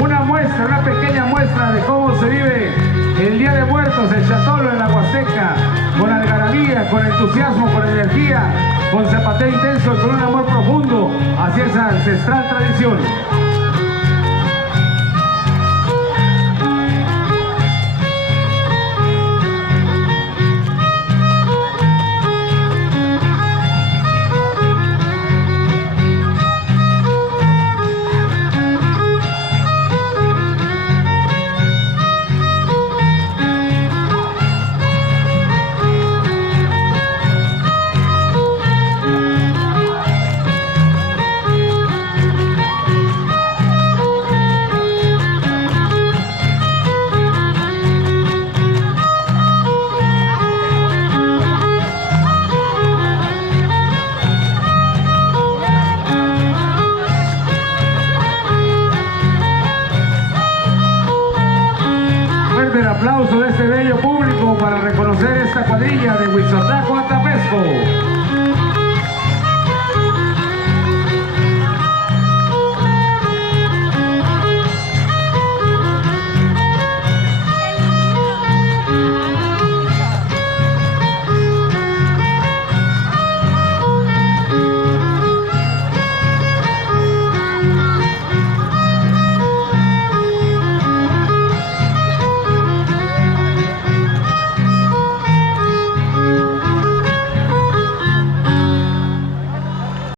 una muestra, una pequeña muestra de cómo se vive el Día de Muertos en Chatolo, en la Huasteca, con algarabía, con entusiasmo, con energía, con zapateo intenso y con un amor profundo hacia esa ancestral tradición. El aplauso de este bello público para reconocer esta cuadrilla de Huitzotaco Atapesco.